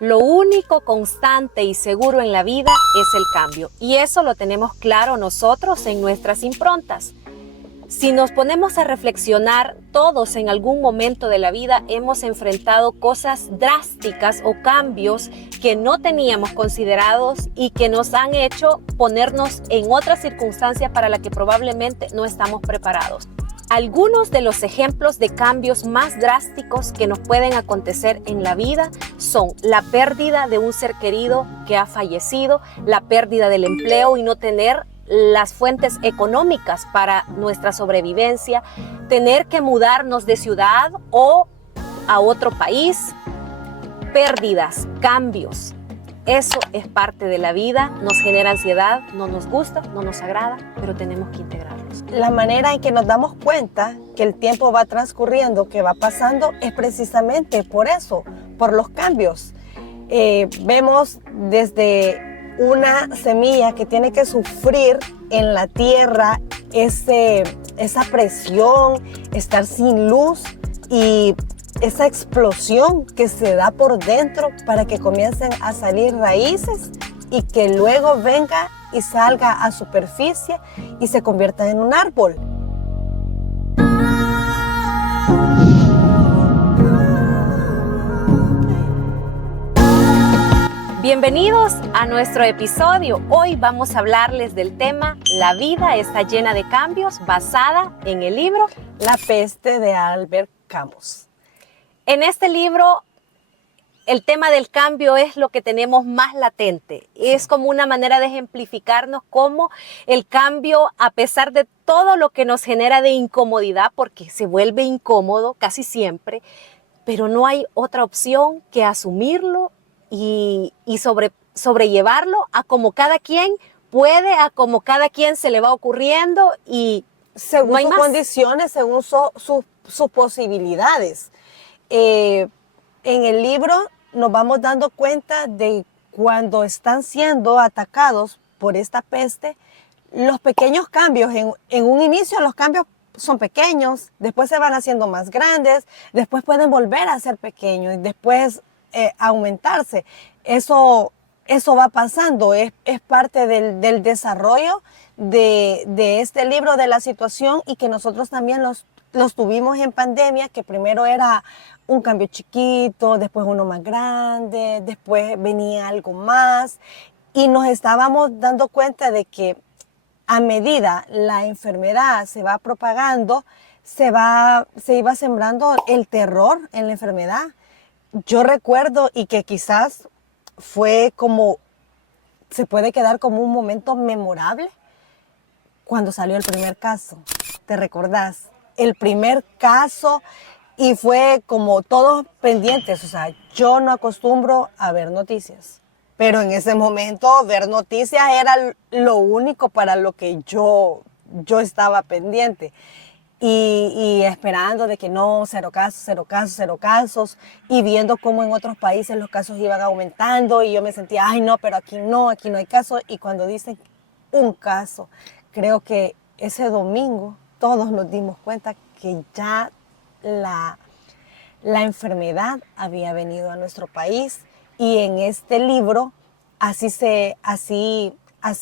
Lo único constante y seguro en la vida es el cambio, y eso lo tenemos claro nosotros en nuestras improntas. Si nos ponemos a reflexionar, todos en algún momento de la vida hemos enfrentado cosas drásticas o cambios que no teníamos considerados y que nos han hecho ponernos en otra circunstancia para la que probablemente no estamos preparados. Algunos de los ejemplos de cambios más drásticos que nos pueden acontecer en la vida son la pérdida de un ser querido que ha fallecido, la pérdida del empleo y no tener las fuentes económicas para nuestra sobrevivencia, tener que mudarnos de ciudad o a otro país, pérdidas, cambios. Eso es parte de la vida, nos genera ansiedad, no nos gusta, no nos agrada, pero tenemos que integrarlos. La manera en que nos damos cuenta que el tiempo va transcurriendo, que va pasando, es precisamente por eso, por los cambios. Vemos desde una semilla que tiene que sufrir en la tierra esa presión, estar sin luz y esa explosión que se da por dentro para que comiencen a salir raíces y que luego venga y salga a superficie y se convierta en un árbol. Bienvenidos a nuestro episodio. Hoy vamos a hablarles del tema La vida está llena de cambios, basada en el libro La peste de Albert Camus. En este libro, el tema del cambio es lo que tenemos más latente. Es como una manera de ejemplificarnos cómo el cambio, a pesar de todo lo que nos genera de incomodidad, porque se vuelve incómodo casi siempre, pero no hay otra opción que asumirlo y sobrellevarlo a como cada quien puede, a como cada quien se le va ocurriendo y según no hay sus más. condiciones, según sus posibilidades. En el libro nos vamos dando cuenta de cuando están siendo atacados por esta peste, los pequeños cambios. En un inicio los cambios son pequeños, después se van haciendo más grandes, después pueden volver a ser pequeños y después aumentarse. Eso va pasando, es parte del desarrollo de este libro, de la situación, y que nosotros también los tuvimos en pandemia, que primero era un cambio chiquito, después uno más grande, después venía algo más, y nos estábamos dando cuenta de que a medida la enfermedad se va propagando, se iba sembrando el terror en la enfermedad. Yo recuerdo, y que quizás fue como, se puede quedar como un momento memorable, cuando salió el primer caso. ¿Te recordás? El primer caso, y fue como todos pendientes. O sea, yo no acostumbro a ver noticias, pero en ese momento ver noticias era lo único para lo que yo estaba pendiente. Y esperando de que no, cero casos, y viendo cómo en otros países los casos iban aumentando, y yo me sentía, ay no, pero aquí no hay caso. Y cuando dicen un caso, creo que ese domingo todos nos dimos cuenta que ya la enfermedad había venido a nuestro país, y en este libro así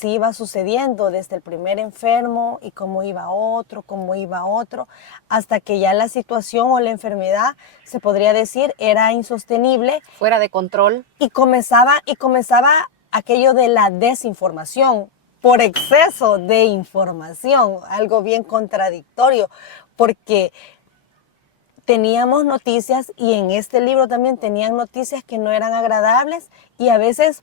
iba sucediendo desde el primer enfermo, y cómo iba otro, hasta que ya la situación o la enfermedad, se podría decir, era insostenible, Fuera de control. y comenzaba aquello de la desinformación por exceso de información, algo bien contradictorio, porque teníamos noticias, y en este libro también tenían noticias que no eran agradables, y a veces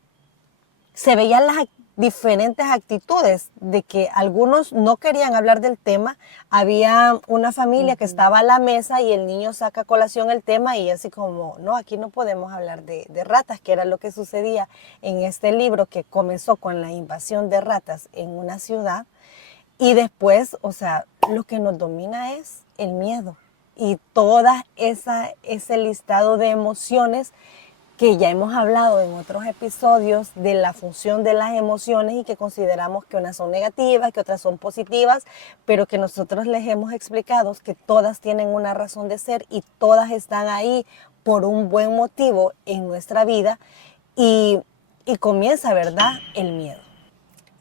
se veían las diferentes actitudes de que algunos no querían hablar del tema. Había una familia que estaba a la mesa y el niño saca a colación el tema, y así como, no, aquí no podemos hablar de ratas, que era lo que sucedía en este libro, que comenzó con la invasión de ratas en una ciudad, y después, o sea, lo que nos domina es el miedo y toda ese listado de emociones que ya hemos hablado en otros episodios, de la función de las emociones, y que consideramos que unas son negativas, que otras son positivas, pero que nosotros les hemos explicado que todas tienen una razón de ser y todas están ahí por un buen motivo en nuestra vida y comienza, ¿verdad?, el miedo.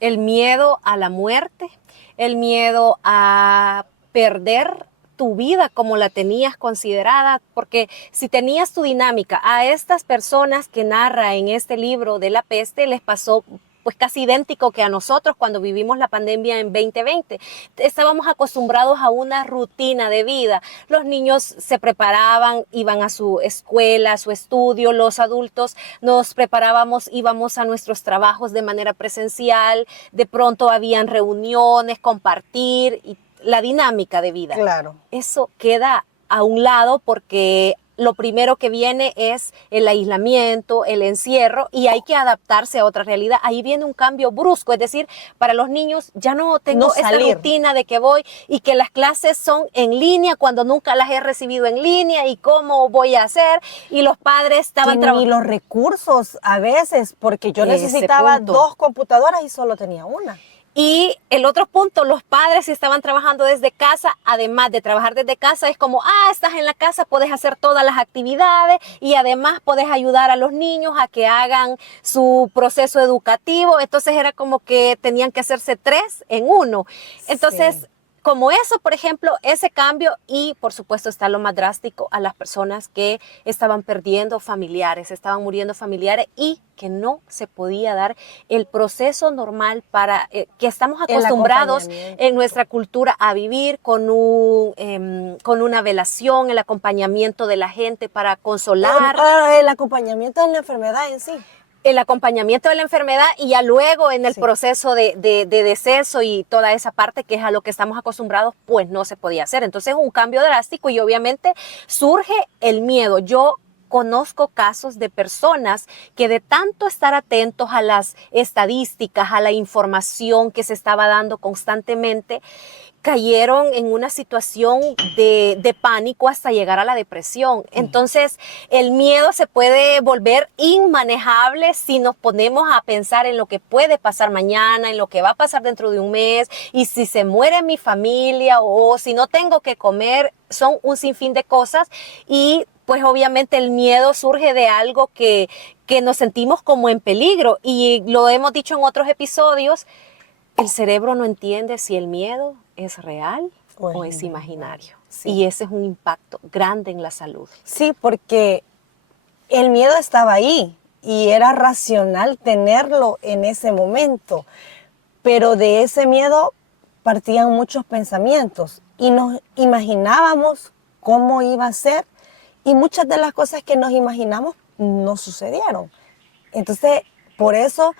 El miedo a la muerte, el miedo a perder tu vida como la tenías considerada, porque si tenías tu dinámica, a estas personas que narra en este libro de la peste les pasó pues casi idéntico que a nosotros cuando vivimos la pandemia en 2020. Estábamos acostumbrados a una rutina de vida. Los niños se preparaban, iban a su escuela, a su estudio, los adultos nos preparábamos, íbamos a nuestros trabajos de manera presencial, de pronto habían reuniones, compartir y la dinámica de vida. Claro. Eso queda a un lado porque lo primero que viene es el aislamiento, el encierro y hay que adaptarse a otra realidad. Ahí viene un cambio brusco, es decir, para los niños ya no tengo esta rutina de que voy y que las clases son en línea cuando nunca las he recibido en línea y cómo voy a hacer y los padres estaban trabajando. Y los recursos a veces, porque yo necesitaba 2 computadoras y solo tenía una. Y el otro punto, los padres si estaban trabajando desde casa, además de trabajar desde casa, es como, estás en la casa, puedes hacer todas las actividades y además puedes ayudar a los niños a que hagan su proceso educativo. Entonces era como que tenían que hacerse 3 en 1. Entonces, sí, como eso, por ejemplo, ese cambio y por supuesto está lo más drástico a las personas que estaban perdiendo familiares, estaban muriendo familiares y que no se podía dar el proceso normal para que estamos acostumbrados en nuestra cultura a vivir con una velación, el acompañamiento de la gente para consolar. El acompañamiento de la enfermedad en sí. El acompañamiento de la enfermedad y ya luego en el proceso de deceso y toda esa parte que es a lo que estamos acostumbrados, pues no se podía hacer. Entonces es un cambio drástico y obviamente surge el miedo. Yo conozco casos de personas que de tanto estar atentos a las estadísticas, a la información que se estaba dando constantemente, cayeron en una situación de pánico hasta llegar a la depresión. Entonces, el miedo se puede volver inmanejable si nos ponemos a pensar en lo que puede pasar mañana, en lo que va a pasar dentro de un mes, y si se muere mi familia o si no tengo que comer, son un sinfín de cosas y pues obviamente el miedo surge de algo que nos sentimos como en peligro y lo hemos dicho en otros episodios, el cerebro no entiende si el miedo es real o es imaginario. Sí. Y ese es un impacto grande en la salud. Sí, porque el miedo estaba ahí y era racional tenerlo en ese momento, pero de ese miedo partían muchos pensamientos y nos imaginábamos cómo iba a ser y muchas de las cosas que nos imaginamos no sucedieron. Entonces, por eso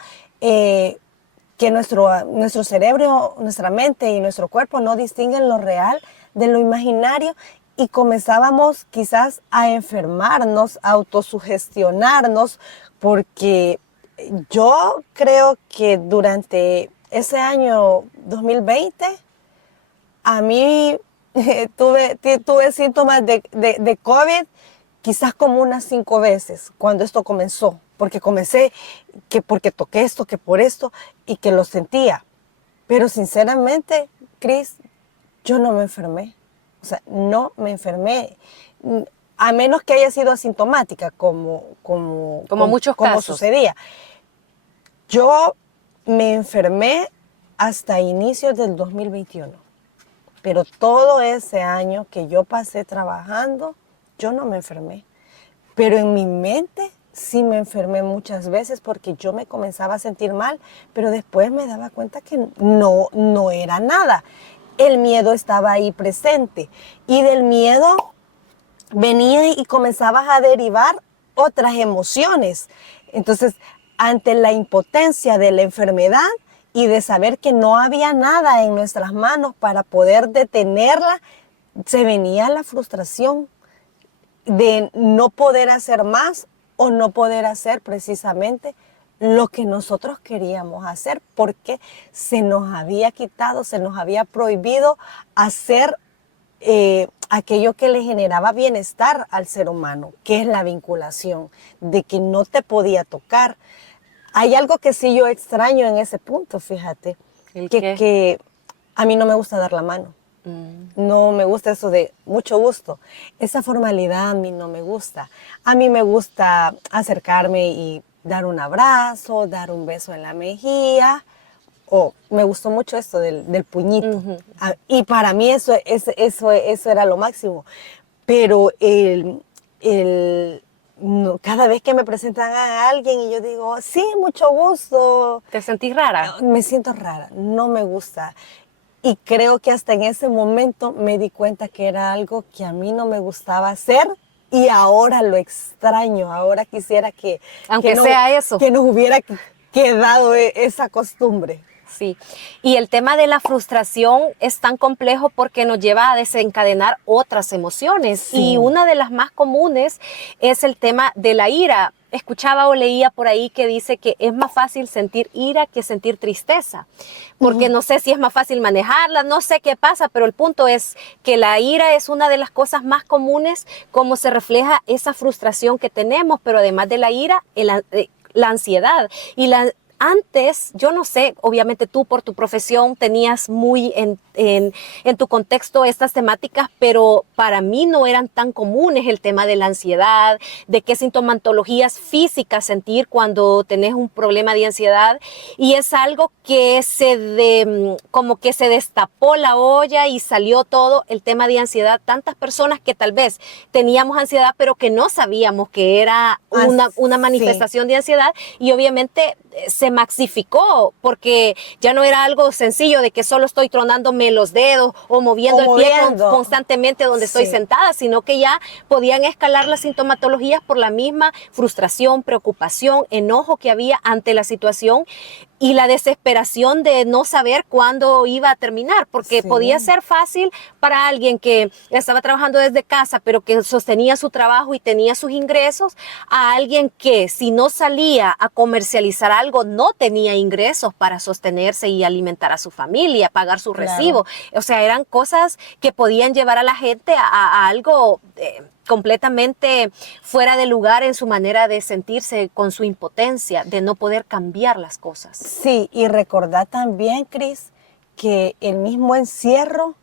que nuestro cerebro, nuestra mente y nuestro cuerpo no distinguen lo real de lo imaginario y comenzábamos quizás a enfermarnos, a autosugestionarnos, porque yo creo que durante ese año 2020 a mí tuve síntomas de COVID quizás como unas 5 veces cuando esto comenzó, porque comencé que porque toqué esto, que por esto y que lo sentía. Pero sinceramente, Cris, yo no me enfermé. O sea, no me enfermé. A menos que haya sido asintomática, como muchos casos. Como sucedía. Yo me enfermé hasta inicios del 2021. Pero todo ese año que yo pasé trabajando, yo no me enfermé. Pero en mi mente sí me enfermé muchas veces porque yo me comenzaba a sentir mal, pero después me daba cuenta que no era nada. El miedo estaba ahí presente y del miedo venía y comenzabas a derivar otras emociones. Entonces, ante la impotencia de la enfermedad y de saber que no había nada en nuestras manos para poder detenerla, se venía la frustración de no poder hacer más o no poder hacer precisamente lo que nosotros queríamos hacer porque se nos había quitado, se nos había prohibido hacer aquello que le generaba bienestar al ser humano, que es la vinculación, de que no te podía tocar. Hay algo que sí yo extraño en ese punto, fíjate, que a mí no me gusta dar la mano. No me gusta eso de mucho gusto. Esa formalidad a mí no me gusta. A mí me gusta acercarme y dar un abrazo, dar un beso en la mejilla. O me gustó mucho esto del puñito. Y para mí eso era lo máximo. Pero cada vez que me presentan a alguien y yo digo, sí, mucho gusto, ¿Te sentís rara? me siento rara, no me gusta. Y creo que hasta en ese momento me di cuenta que era algo que a mí no me gustaba hacer y ahora lo extraño. Ahora quisiera Aunque sea eso. que nos hubiera quedado esa costumbre. Sí, y el tema de la frustración es tan complejo porque nos lleva a desencadenar otras emociones. Sí. Y una de las más comunes es el tema de la ira. Escuchaba o leía por ahí que dice que es más fácil sentir ira que sentir tristeza, porque no sé si es más fácil manejarla, no sé qué pasa, pero el punto es que la ira es una de las cosas más comunes, como se refleja esa frustración que tenemos, pero además de la ira, la ansiedad. Y antes, yo no sé, obviamente tú por tu profesión tenías muy en tu contexto estas temáticas, pero para mí no eran tan comunes el tema de la ansiedad, de qué sintomatologías físicas sentir cuando tenés un problema de ansiedad. Y es algo que como que se destapó la olla y salió todo el tema de ansiedad. Tantas personas que tal vez teníamos ansiedad, pero que no sabíamos que era una manifestación de ansiedad, y obviamente se maxificó porque ya no era algo sencillo de que solo estoy tronándome los dedos o moviendo el pie constantemente donde estoy sentada, sino que ya podían escalar las sintomatologías por la misma frustración, preocupación, enojo que había ante la situación y la desesperación de no saber cuándo iba a terminar, porque podía ser fácil para alguien que estaba trabajando desde casa, pero que sostenía su trabajo y tenía sus ingresos, a alguien que si no salía a comercializar algo, no tenía ingresos para sostenerse y alimentar a su familia, pagar su recibo. O sea, eran cosas que podían llevar a la gente a algo completamente fuera de lugar en su manera de sentirse, con su impotencia, de no poder cambiar las cosas. Sí, y recordar también, Cris, que el mismo encierro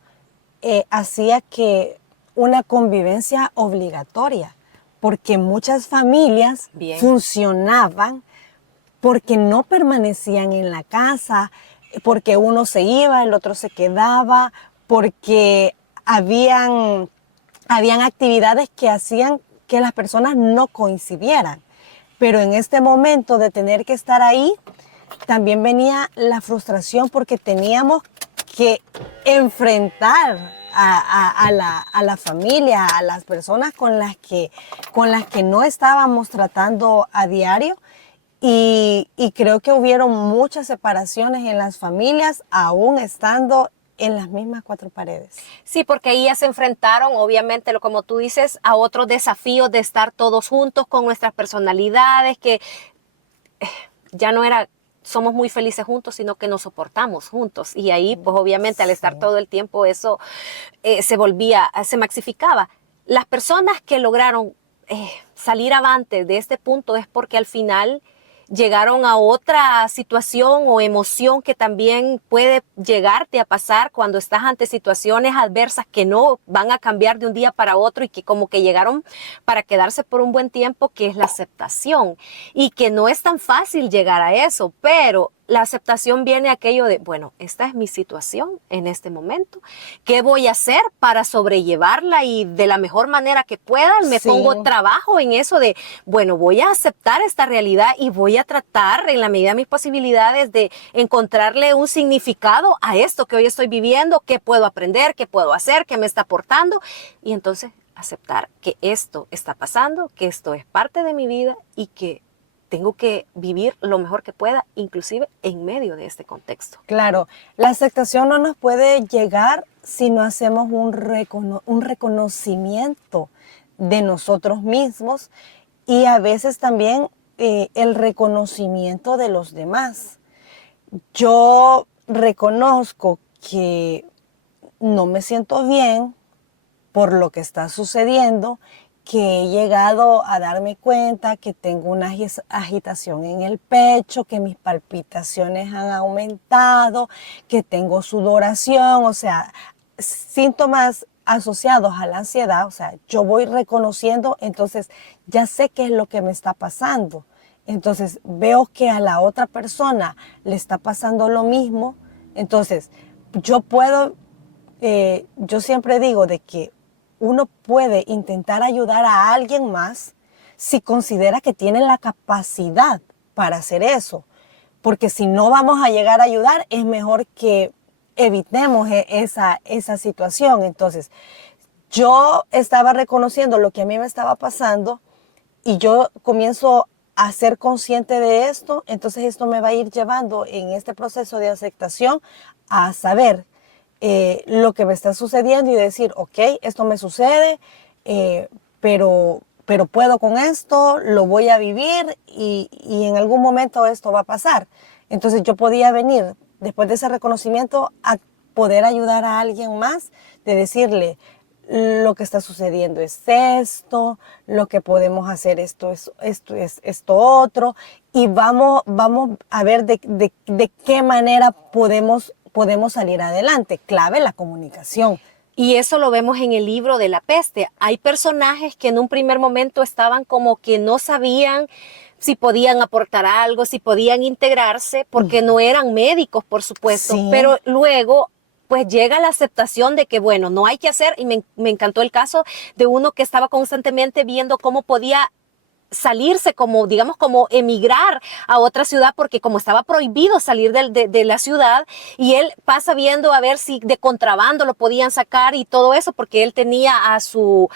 hacía que una convivencia obligatoria, porque muchas familias funcionaban porque no permanecían en la casa, porque uno se iba, el otro se quedaba, porque habían actividades que hacían que las personas no coincidieran. Pero en este momento de tener que estar ahí, también venía la frustración porque teníamos que enfrentar a la familia, a las personas con las que no estábamos tratando a diario. Y creo que hubieron muchas separaciones en las familias, aún estando en las mismas cuatro paredes. Sí, porque ahí ya se enfrentaron, obviamente, como tú dices, a otros desafíos de estar todos juntos con nuestras personalidades, que ya no era somos muy felices juntos, sino que nos soportamos juntos. Y ahí, pues obviamente, al estar todo el tiempo, eso se maxificaba. Las personas que lograron salir avante de este punto es porque al final llegaron a otra situación o emoción que también puede llegarte a pasar cuando estás ante situaciones adversas que no van a cambiar de un día para otro y que como que llegaron para quedarse por un buen tiempo, que es la aceptación. Y que no es tan fácil llegar a eso, pero la aceptación viene aquello de, bueno, esta es mi situación en este momento. ¿Qué voy a hacer para sobrellevarla y de la mejor manera que pueda? Me pongo trabajo en eso de, bueno, voy a aceptar esta realidad y voy a tratar en la medida de mis posibilidades de encontrarle un significado a esto que hoy estoy viviendo, qué puedo aprender, qué puedo hacer, qué me está aportando. Y entonces aceptar que esto está pasando, que esto es parte de mi vida y que tengo que vivir lo mejor que pueda, inclusive en medio de este contexto. Claro, la aceptación no nos puede llegar si no hacemos un reconocimiento de nosotros mismos y a veces también el reconocimiento de los demás. Yo reconozco que no me siento bien por lo que está sucediendo, que he llegado a darme cuenta que tengo una agitación en el pecho, que mis palpitaciones han aumentado, que tengo sudoración, o sea, síntomas asociados a la ansiedad, o sea, yo voy reconociendo, entonces ya sé qué es lo que me está pasando. Entonces veo que a la otra persona le está pasando lo mismo, entonces yo puedo, yo siempre digo de que uno puede intentar ayudar a alguien más si considera que tiene la capacidad para hacer eso. Porque si no vamos a llegar a ayudar, es mejor que evitemos esa situación. Entonces, yo estaba reconociendo lo que a mí me estaba pasando y yo comienzo a ser consciente de esto, entonces esto me va a ir llevando en este proceso de aceptación a saber lo que me está sucediendo y decir, ok, esto me sucede, pero puedo con esto, lo voy a vivir y en algún momento esto va a pasar. Entonces yo podía venir después de ese reconocimiento a poder ayudar a alguien más, de decirle, lo que está sucediendo es esto, lo que podemos hacer esto es esto otro, y vamos a ver de qué manera podemos salir adelante. Clave la comunicación. Y eso lo vemos en el libro de La Peste. Hay personajes que en un primer momento estaban como que no sabían si podían aportar algo, si podían integrarse, porque no eran médicos, por supuesto, Sí. pero luego pues llega la aceptación de que, bueno, no hay que hacer, y me encantó el caso de uno que estaba constantemente viendo cómo podía salirse, como digamos, como emigrar a otra ciudad, porque como estaba prohibido salir de la ciudad, y él pasa viendo a ver si de contrabando lo podían sacar y todo eso, porque él tenía a su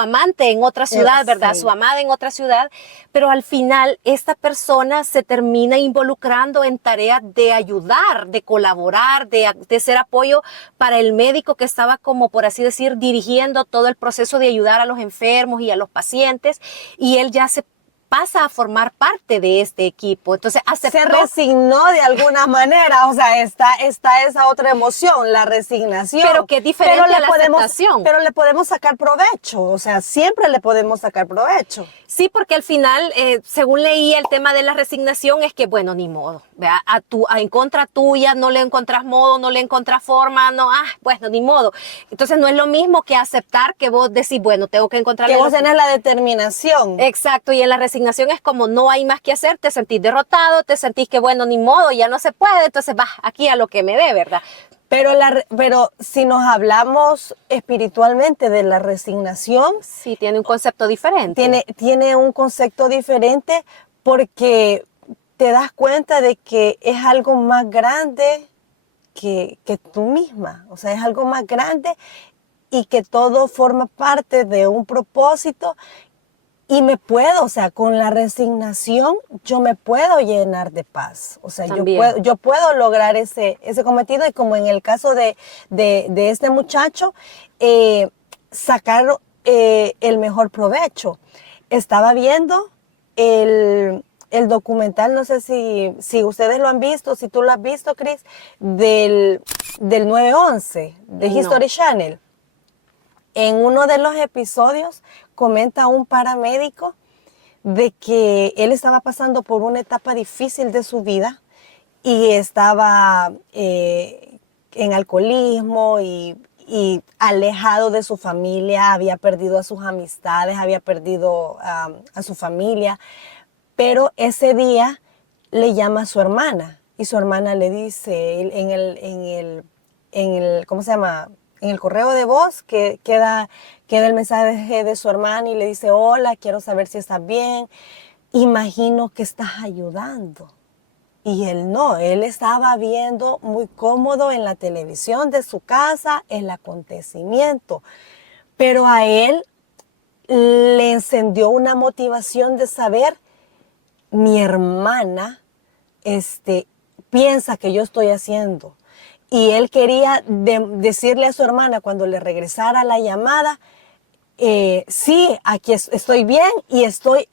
amante en otra ciudad, ¿verdad? Sí. Su amada en otra ciudad, pero al final esta persona se termina involucrando en tareas de ayudar, de colaborar, de ser apoyo para el médico que estaba, como por así decir, dirigiendo todo el proceso de ayudar a los enfermos y a los pacientes, y él ya se pasa a formar parte de este equipo. Entonces aceptó. Se resignó de alguna manera, o sea, está esa otra emoción, la resignación. Pero que es diferente a la aceptación. Pero le podemos sacar provecho, o sea, siempre le podemos sacar provecho. Sí, porque al final, según leí, el tema de la resignación es que, bueno, ni modo, ¿vea? En contra tuya no le encontrás modo, no le encontrás forma, no, bueno, ni modo. Entonces no es lo mismo que aceptar que vos decís, bueno, tengo que encontrar. Que vos tenés la determinación. Exacto, y en la resignación es como no hay más que hacer, te sentís derrotado, te sentís que, bueno, ni modo, ya no se puede, entonces vas aquí a lo que me dé, ¿verdad? Pero si nos hablamos espiritualmente de la resignación, sí, tiene un concepto diferente. Tiene un concepto diferente porque te das cuenta de que es algo más grande que tú misma. O sea, es algo más grande y que todo forma parte de un propósito. Y o sea, con la resignación yo me puedo llenar de paz. O sea, yo puedo lograr ese cometido, y como en el caso de este muchacho, sacar el mejor provecho. Estaba viendo el documental, no sé si ustedes lo han visto, si tú lo has visto, Chris, del 9/11, de History Channel. En uno de los episodios comenta un paramédico de que él estaba pasando por una etapa difícil de su vida y estaba en alcoholismo y alejado de su familia, había perdido a sus amistades, había perdido a su familia, pero ese día le llama a su hermana y su hermana le dice en el ¿cómo se llama? En el correo de voz que queda el mensaje de su hermana y le dice, hola, quiero saber si estás bien, imagino que estás ayudando. Y él no, él estaba viendo muy cómodo en la televisión de su casa el acontecimiento, pero a él le encendió una motivación de saber, mi hermana piensa que yo estoy haciendo. Y él quería decirle a su hermana cuando le regresara la llamada, sí, aquí estoy bien y estoy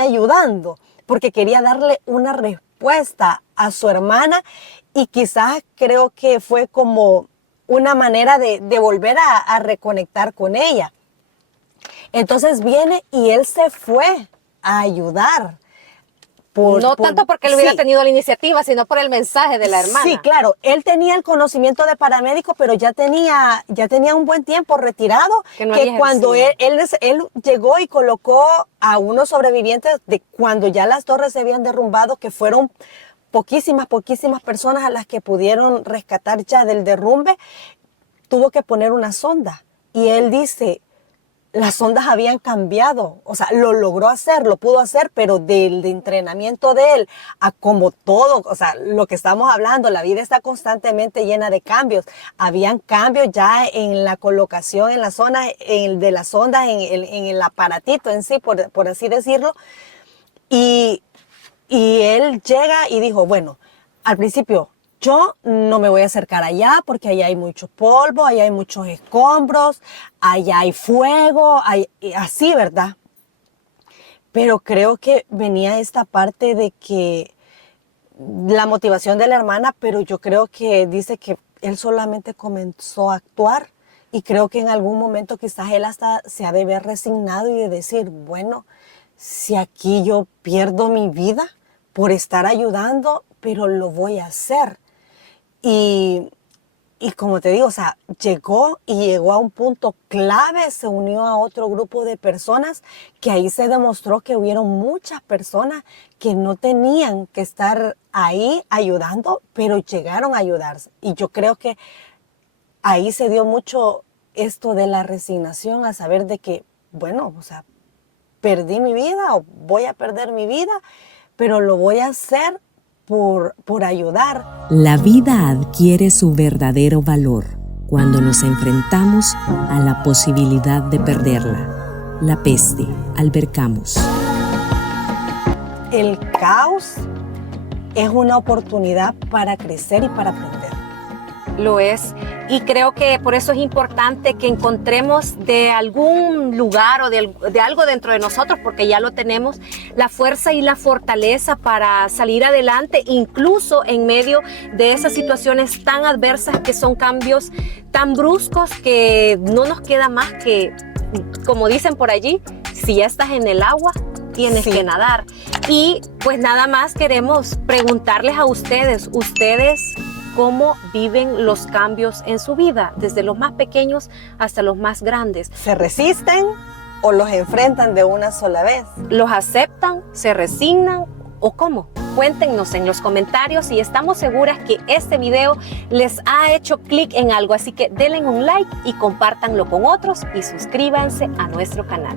ayudando, porque quería darle una respuesta a su hermana, y quizás creo que fue como una manera de volver a reconectar con ella. Entonces viene y él se fue a ayudar. No tanto porque él hubiera sí. tenido la iniciativa, sino por el mensaje de la hermana. Sí, claro, él tenía el conocimiento de paramédico, pero ya tenía un buen tiempo retirado, Que no que había cuando ejercido. él llegó y colocó a unos sobrevivientes de cuando ya las torres se habían derrumbado, que fueron poquísimas personas a las que pudieron rescatar ya del derrumbe, tuvo que poner una sonda. Y él dice, las sondas habían cambiado, o sea, lo logró hacer, lo pudo hacer, pero del entrenamiento de él a como todo, o sea, lo que estamos hablando, la vida está constantemente llena de cambios. Habían cambios ya en la colocación, en la zona de las sondas, en el aparatito en sí, por así decirlo. Y él llega y dijo, bueno, al principio, yo no me voy a acercar allá porque allá hay mucho polvo, allá hay muchos escombros, allá hay fuego, así, ¿verdad? Pero creo que venía esta parte de que la motivación de la hermana, pero yo creo que dice que él solamente comenzó a actuar y creo que en algún momento quizás él hasta se ha de ver resignado y de decir, bueno, si aquí yo pierdo mi vida por estar ayudando, pero lo voy a hacer. Y como te digo, o sea, llegó a un punto clave, se unió a otro grupo de personas que ahí se demostró que hubieron muchas personas que no tenían que estar ahí ayudando, pero llegaron a ayudarse. Y yo creo que ahí se dio mucho esto de la resignación a saber de que, bueno, o sea, perdí mi vida o voy a perder mi vida, pero lo voy a hacer por ayudar. La vida adquiere su verdadero valor cuando nos enfrentamos a la posibilidad de perderla. La peste, Albert Camus. El caos es una oportunidad para crecer y para aprender. Lo es. Y creo que por eso es importante que encontremos de algún lugar o de algo dentro de nosotros, porque ya lo tenemos, la fuerza y la fortaleza para salir adelante, incluso en medio de esas situaciones tan adversas que son cambios tan bruscos que no nos queda más que, como dicen por allí, si ya estás en el agua, tienes que nadar. Y pues nada más queremos preguntarles a ustedes, ¿cómo viven los cambios en su vida? Desde los más pequeños hasta los más grandes. ¿Se resisten o los enfrentan de una sola vez? ¿Los aceptan? ¿Se resignan? ¿O cómo? Cuéntenos en los comentarios y estamos seguras que este video les ha hecho clic en algo. Así que denle un like y compártanlo con otros y suscríbanse a nuestro canal.